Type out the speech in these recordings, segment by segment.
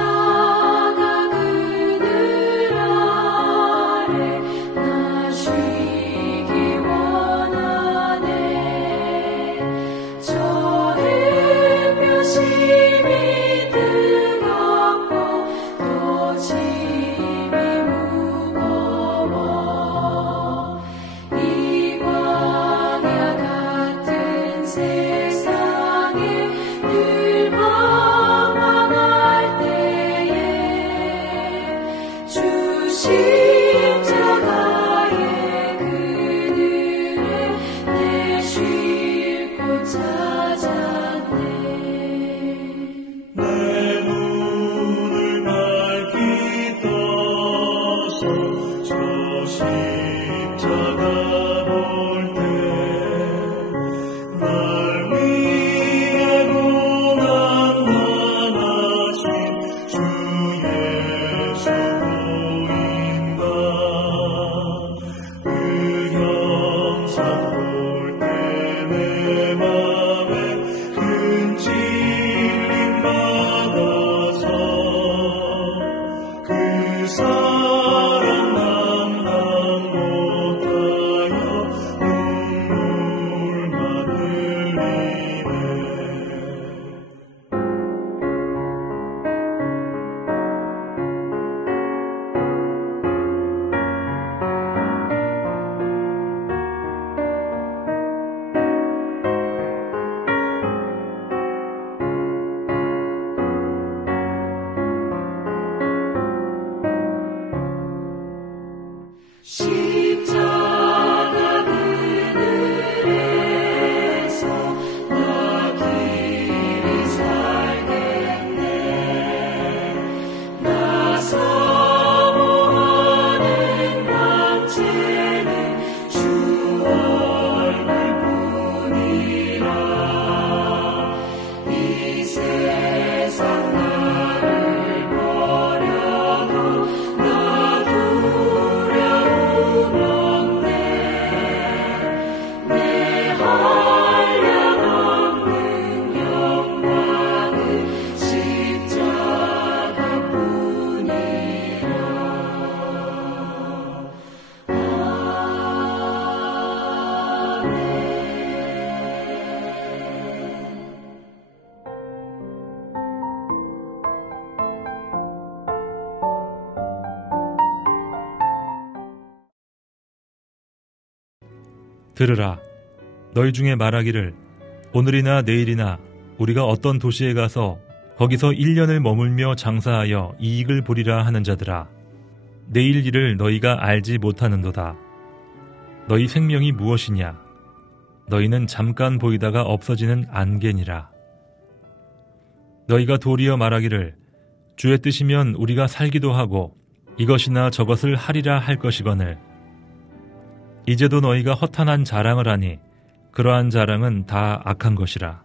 십자가 그늘 아래 나 쉬기 원하네. 저 햇볕이 뜨겁고 또 짐이 무거워 이 광야 같은 세상에 늘 십자가의 그늘에 내 쉴 곳 찾았네. 내 눈을 밝히 떠서 저 십자가 볼 때 날 위해 고난 당하신 주 예수 십자가 그늘에서 나 길이 살겠네. 나 사모하는 광채는 주 얼굴뿐이라. 이 세상 나를 버려도 내 한량없는 영광은 십자가뿐이라. 아멘. 들으라. 너희 중에 말하기를 오늘이나 내일이나 우리가 어떤 도시에 가서 거기서 1년을 머물며 장사하여 이익을 보리라 하는 자들아. 내일 일을 너희가 알지 못하는도다. 너희 생명이 무엇이냐? 너희는 잠깐 보이다가 없어지는 안개니라. 너희가 도리어 말하기를 주의 뜻이면 우리가 살기도 하고 이것이나 저것을 하리라 할 것이거늘 이제도 너희가 허탄한 자랑을 하니 그러한 자랑은 다 악한 것이라.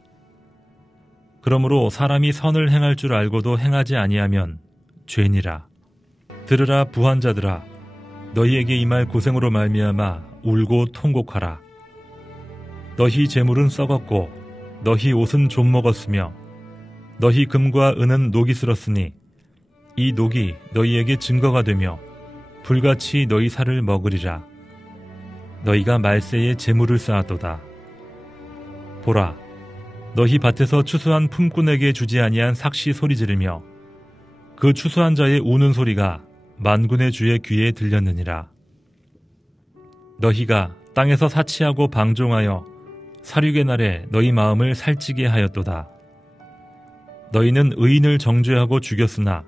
그러므로 사람이 선을 행할 줄 알고도 행하지 아니하면 죄니라. 들으라 부한 자들아. 너희에게 임할 고생으로 말미암아 울고 통곡하라. 너희 재물은 썩었고 너희 옷은 좀 먹었으며 너희 금과 은은 녹이 슬었으니 이 녹이 너희에게 증거가 되며 불같이 너희 살을 먹으리라. 너희가 말세에 재물을 쌓았도다. 보라, 너희 밭에서 추수한 품꾼에게 주지 아니한 삭시 소리 지르며 그 추수한 자의 우는 소리가 만군의 주의 귀에 들렸느니라. 너희가 땅에서 사치하고 방종하여 살육의 날에 너희 마음을 살찌게 하였도다. 너희는 의인을 정죄하고 죽였으나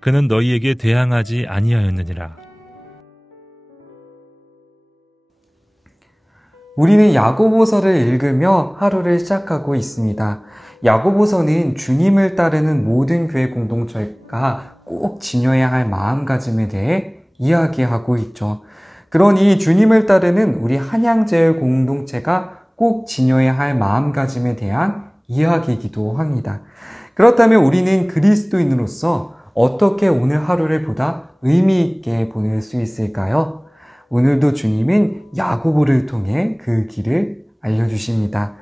그는 너희에게 대항하지 아니하였느니라. 우리는 야고보서를 읽으며 하루를 시작하고 있습니다. 야고보서는 주님을 따르는 모든 교회 공동체가 꼭 지녀야 할 마음가짐에 대해 이야기하고 있죠. 그러니 주님을 따르는 우리 한양제일 공동체가 꼭 지녀야 할 마음가짐에 대한 이야기이기도 합니다. 그렇다면 우리는 그리스도인으로서 어떻게 오늘 하루를 보다 의미 있게 보낼 수 있을까요? 오늘도 주님은 야고보를 통해 그 길을 알려주십니다.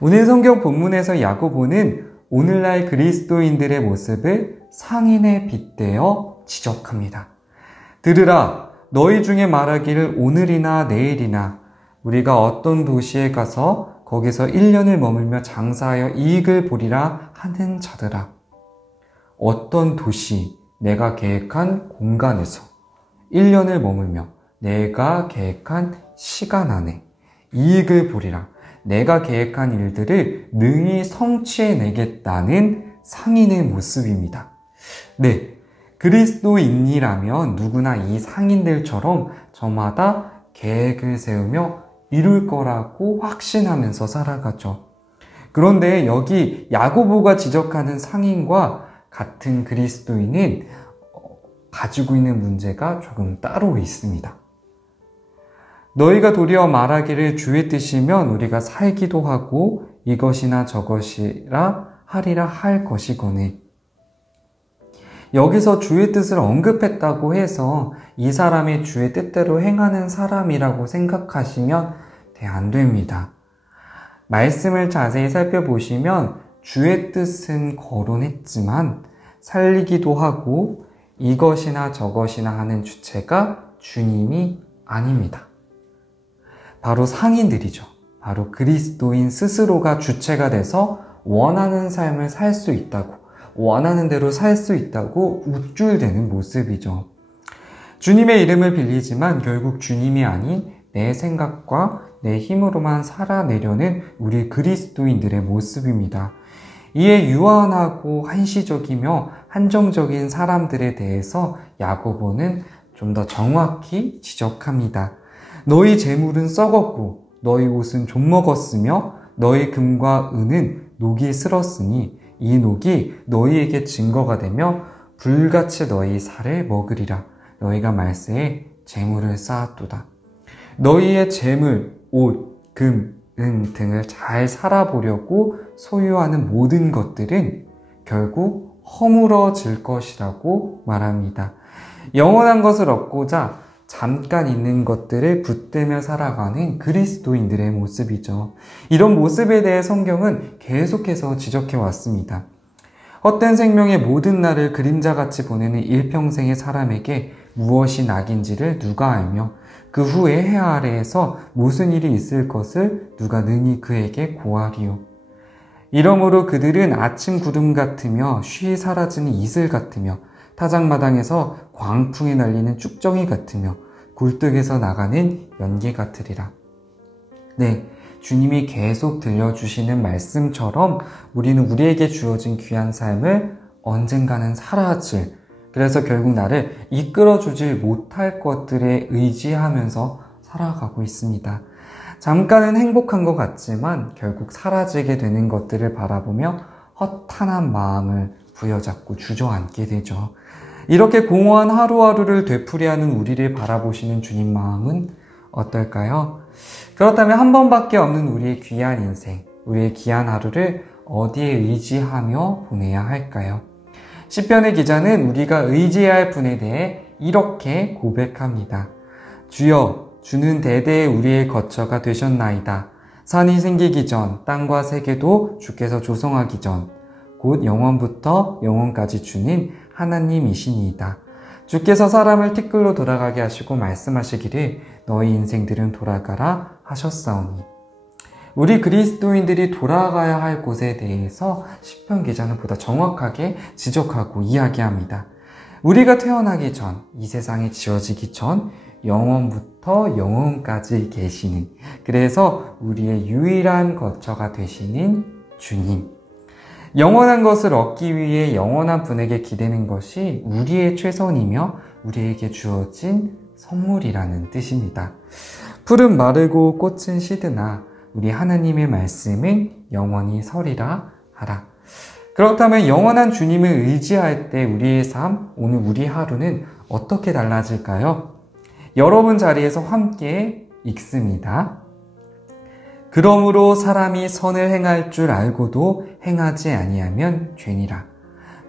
오늘 성경 본문에서 야고보는 오늘날 그리스도인들의 모습을 상인에 빗대어 지적합니다. 들으라, 너희 중에 말하기를 오늘이나 내일이나 우리가 어떤 도시에 가서 거기서 1년을 머물며 장사하여 이익을 보리라 하는 자들아. 어떤 도시, 내가 계획한 공간에서 1년을 머물며 내가 계획한 시간 안에 이익을 보리라. 내가 계획한 일들을 능히 성취해내겠다는 상인의 모습입니다. 네, 그리스도인이라면 누구나 이 상인들처럼 저마다 계획을 세우며 이룰 거라고 확신하면서 살아가죠. 그런데 여기 야고보가 지적하는 상인과 같은 그리스도인은 가지고 있는 문제가 조금 따로 있습니다. 너희가 도리어 말하기를 주의 뜻이면 우리가 살기도 하고 이것이나 저것이라 하리라 할 것이거늘. 여기서 주의 뜻을 언급했다고 해서 이 사람이 주의 뜻대로 행하는 사람이라고 생각하시면 안 됩니다. 말씀을 자세히 살펴보시면 주의 뜻은 거론했지만 살리기도 하고 이것이나 저것이나 하는 주체가 주님이 아닙니다. 바로 상인들이죠. 바로 그리스도인 스스로가 주체가 돼서 원하는 삶을 살 수 있다고, 원하는 대로 살 수 있다고 우쭐대는 모습이죠. 주님의 이름을 빌리지만 결국 주님이 아닌 내 생각과 내 힘으로만 살아내려는 우리 그리스도인들의 모습입니다. 이에 유한하고 한시적이며 한정적인 사람들에 대해서 야고보는 좀 더 정확히 지적합니다. 너희 재물은 썩었고 너희 옷은 좀먹었으며 너희 금과 은은 녹이 슬었으니 이 녹이 너희에게 증거가 되며 불같이 너희 살을 먹으리라. 너희가 말세에 재물을 쌓았도다. 너희의 재물, 옷, 금, 은 등을 잘 살아보려고 소유하는 모든 것들은 결국 허물어질 것이라고 말합니다. 영원한 것을 얻고자 잠깐 있는 것들을 붙들며 살아가는 그리스도인들의 모습이죠. 이런 모습에 대해 성경은 계속해서 지적해 왔습니다. 헛된 생명의 모든 날을 그림자같이 보내는 일평생의 사람에게 무엇이 낙인지를 누가 알며 그 후에 해 아래에서 무슨 일이 있을 것을 누가 능히 그에게 고하리요. 이러므로 그들은 아침 구름 같으며 쉬 사라지는 이슬 같으며 타작마당에서 광풍이 날리는 쭉정이 같으며 굴뚝에서 나가는 연기 같으리라. 네, 주님이 계속 들려주시는 말씀처럼 우리는 우리에게 주어진 귀한 삶을 언젠가는 사라질, 그래서 결국 나를 이끌어주질 못할 것들에 의지하면서 살아가고 있습니다. 잠깐은 행복한 것 같지만 결국 사라지게 되는 것들을 바라보며 허탄한 마음을 부여잡고 주저앉게 되죠. 이렇게 공허한 하루하루를 되풀이하는 우리를 바라보시는 주님 마음은 어떨까요? 그렇다면 한 번밖에 없는 우리의 귀한 인생, 우리의 귀한 하루를 어디에 의지하며 보내야 할까요? 시편의 기자는 우리가 의지해야 할 분에 대해 이렇게 고백합니다. 주여, 주는 대대에 우리의 거처가 되셨나이다. 산이 생기기 전, 땅과 세계도 주께서 조성하기 전, 곧 영원부터 영원까지 주는 하나님이시니이다. 주께서 사람을 티끌로 돌아가게 하시고 말씀하시기를 너희 인생들은 돌아가라 하셨사오니. 우리 그리스도인들이 돌아가야 할 곳에 대해서 시편 기자는 보다 정확하게 지적하고 이야기합니다. 우리가 태어나기 전, 이 세상이 지어지기 전 영원부터 영원까지 계시는, 그래서 우리의 유일한 거처가 되시는 주님. 영원한 것을 얻기 위해 영원한 분에게 기대는 것이 우리의 최선이며 우리에게 주어진 선물이라는 뜻입니다. 풀은 마르고 꽃은 시드나 우리 하나님의 말씀은 영원히 서리라 하라. 그렇다면 영원한 주님을 의지할 때 우리의 삶, 오늘 우리 하루는 어떻게 달라질까요? 여러분 자리에서 함께 읽습니다. 그러므로 사람이 선을 행할 줄 알고도 행하지 아니하면 죄니라.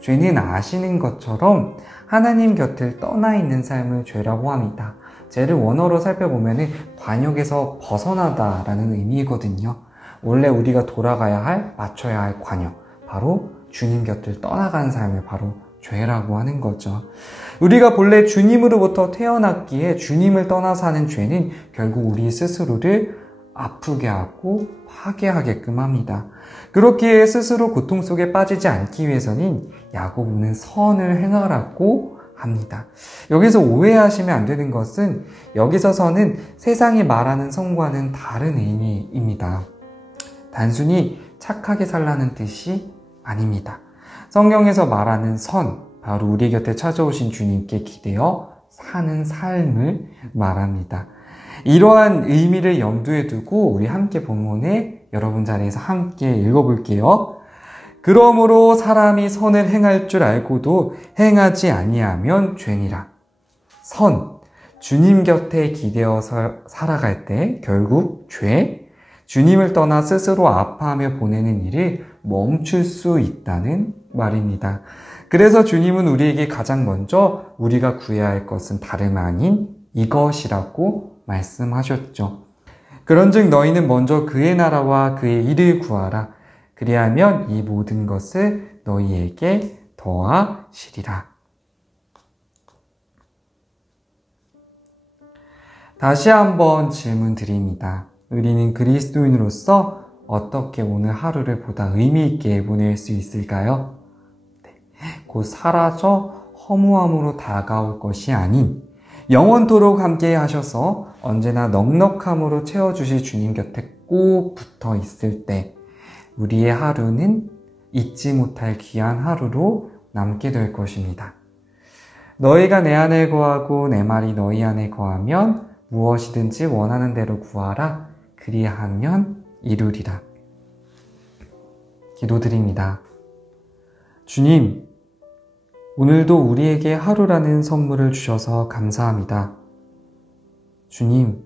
죄는 아시는 것처럼 하나님 곁을 떠나 있는 삶을 죄라고 합니다. 죄를 원어로 살펴보면 관역에서 벗어나다라는 의미거든요. 원래 우리가 돌아가야 할, 맞춰야 할 관역, 바로 주님 곁을 떠나간 삶을 바로 죄라고 하는 거죠. 우리가 본래 주님으로부터 태어났기에 주님을 떠나 사는 죄는 결국 우리 스스로를 아프게 하고 파괴하게끔 합니다. 그렇기에 스스로 고통 속에 빠지지 않기 위해서는 야고보는 선을 행하라고 합니다. 여기서 오해하시면 안 되는 것은 여기서 선은 세상이 말하는 선과는 다른 의미입니다. 단순히 착하게 살라는 뜻이 아닙니다. 성경에서 말하는 선, 바로 우리 곁에 찾아오신 주님께 기대어 사는 삶을 말합니다. 이러한 의미를 염두에 두고 우리 함께 본문에 여러분 자리에서 함께 읽어볼게요. 그러므로 사람이 선을 행할 줄 알고도 행하지 아니하면 죄니라. 선, 주님 곁에 기대어서 살아갈 때 결국 죄, 주님을 떠나 스스로 아파하며 보내는 일을 멈출 수 있다는 말입니다. 그래서 주님은 우리에게 가장 먼저 우리가 구해야 할 것은 다름 아닌 이것이라고 말씀하셨죠. 그런즉 너희는 먼저 그의 나라와 그의 일을 구하라. 그리하면 이 모든 것을 너희에게 더하시리라. 다시 한번 질문 드립니다. 우리는 그리스도인으로서 어떻게 오늘 하루를 보다 의미 있게 보낼 수 있을까요? 곧 사라져 허무함으로 다가올 것이 아닌 영원토록 함께 하셔서 언제나 넉넉함으로 채워주실 주님 곁에 꼭 붙어 있을 때 우리의 하루는 잊지 못할 귀한 하루로 남게 될 것입니다. 너희가 내 안에 거하고 내 말이 너희 안에 거하면 무엇이든지 원하는 대로 구하라. 그리하면 이루리라. 기도드립니다. 주님, 오늘도 우리에게 하루라는 선물을 주셔서 감사합니다. 주님,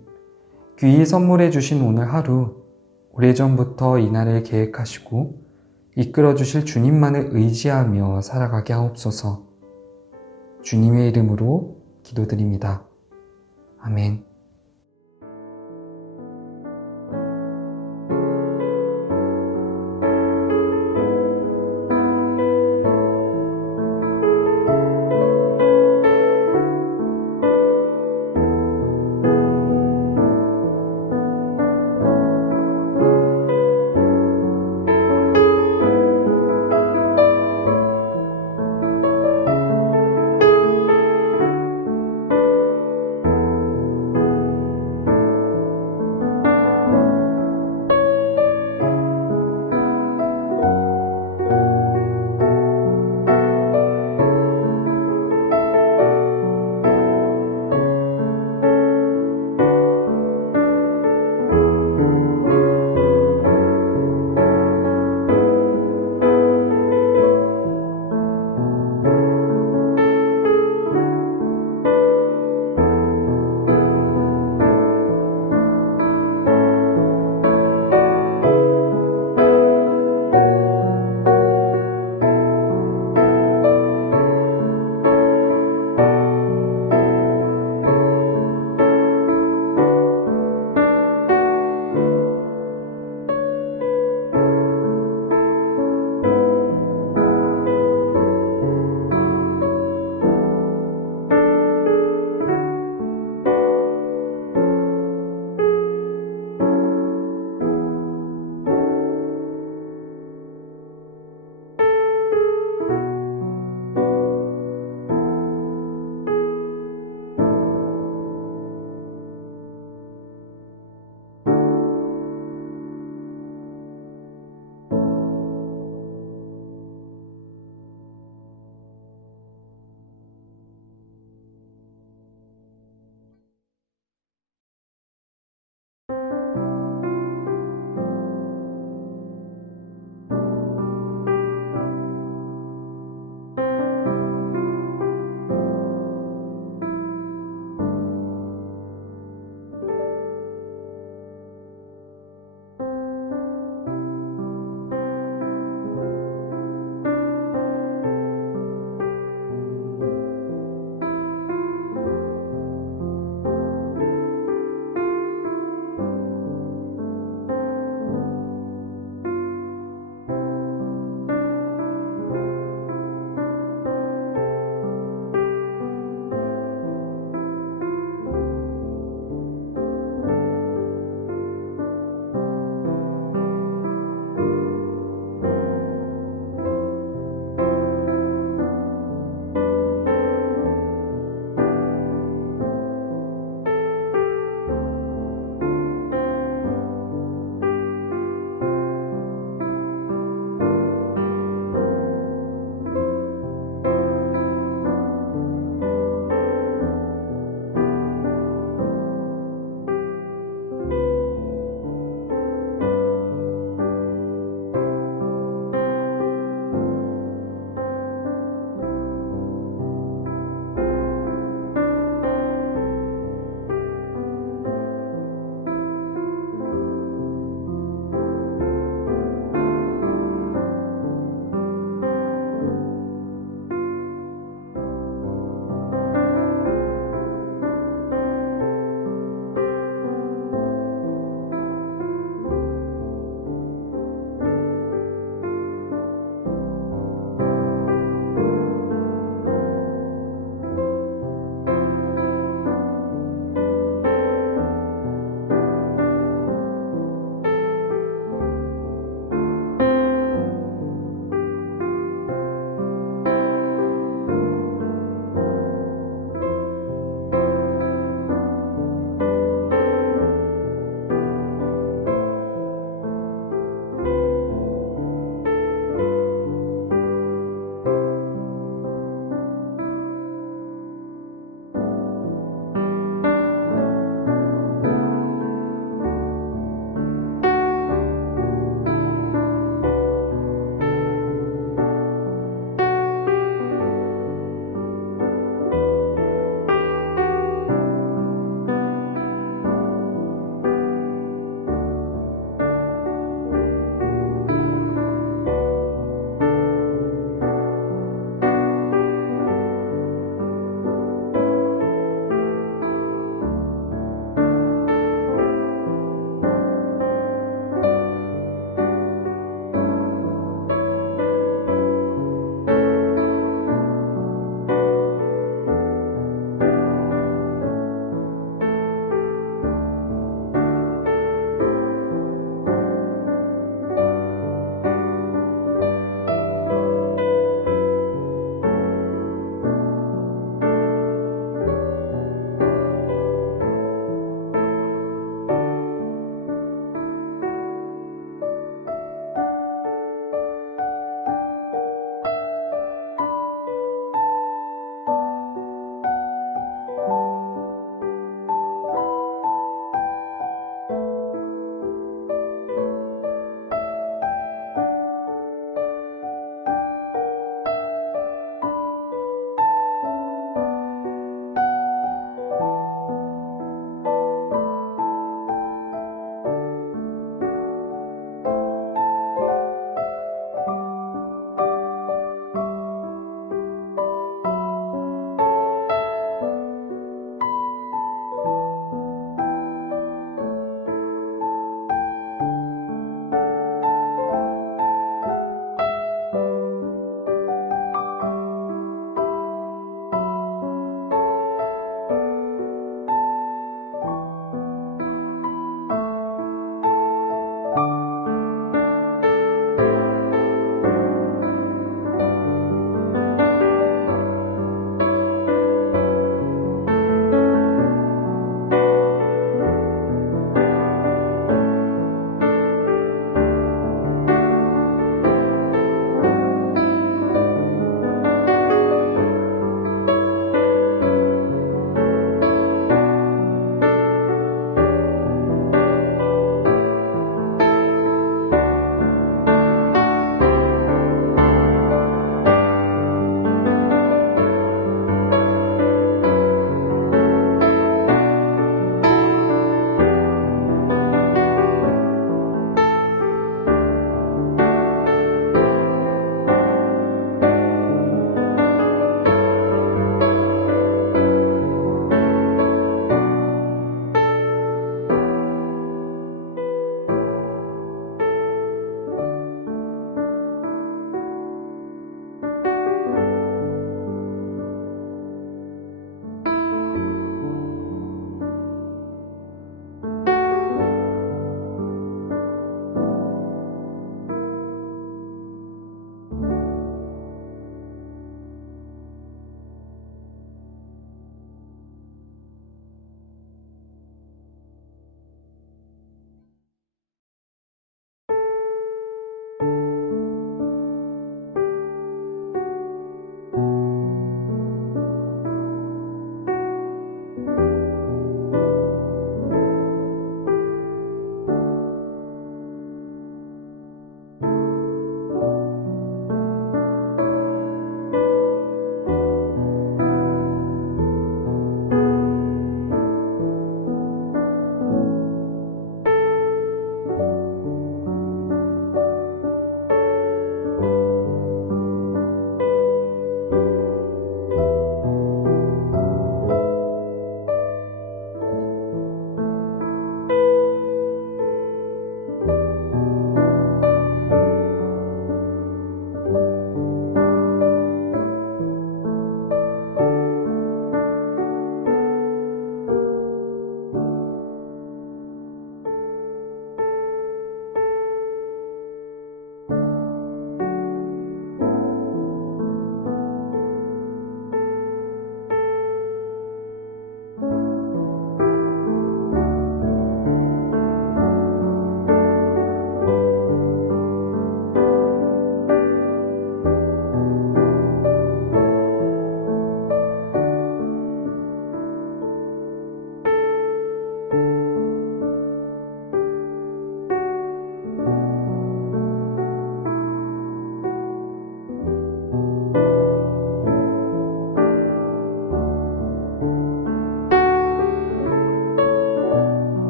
귀히 선물해 주신 오늘 하루, 오래전부터 이날을 계획하시고 이끌어 주실 주님만을 의지하며 살아가게 하옵소서. 주님의 이름으로 기도드립니다. 아멘.